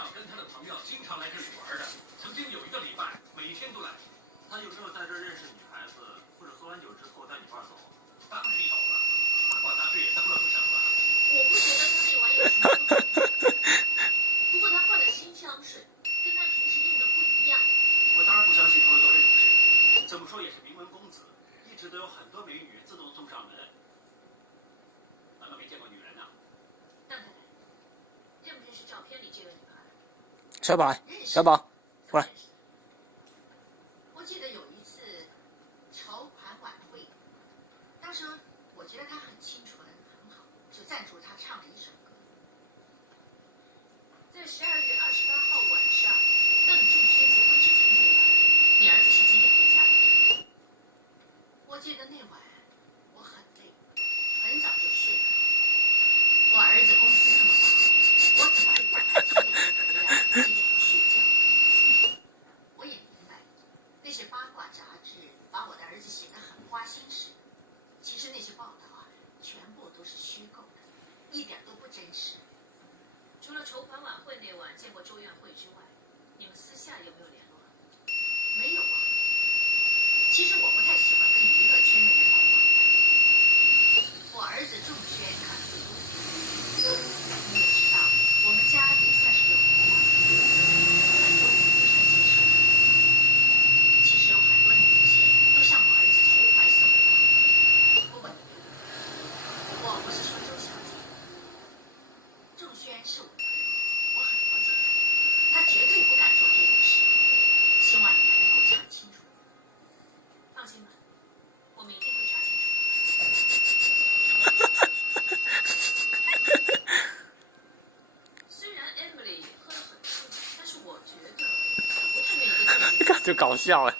上跟他的朋友经常来这里玩的，曾经有一个礼拜每天都来。他有没有在这认识女孩子，或者喝完酒之后带女伴走？当然有了，八卦杂志也登了不少了。我不觉得他那玩意有什么不妥。不过他换了新香水，跟他平时用的不一样。我当然不相信他会做这种事。怎么说也是名门公子，一直都有很多美女自动送上门。难道没见过女人呢？邓太太，认不认识照片里这个女孩？小宝，小宝，过来。我记得有一次筹款晚会，当时我觉得她很清纯，很好，就赞助她唱了一首歌。在12月28号晚上，邓仲轩结婚之前那晚，你儿子是几点回家的？我记得那晚我很累，很早就睡了。我儿子公司那么忙，我怎么会管他几点钟回来，几点钟睡觉？我也明白，那些八卦杂志把我的儿子写得很花心事，其实那些报道啊，全部都是虚构的，一点都不真实。除了筹款晚会那晚见过周院会之外，你们私下有没有联络？没有啊。其实我不太喜欢跟娱乐圈的人来往的。我儿子仲轩很会录，你也知道，我们家也算是有名的，很多人非常接受。其实有很多女明星都向我儿子投怀送抱。不过我不是说周小姐，仲轩是我的儿子，我很了解他，他绝对不敢做这种事。希望你还能够查清楚。放心吧，我们一定会查清楚。虽然 Emily 喝得很醉，但是我觉得她不太愿意跟这个就搞笑了。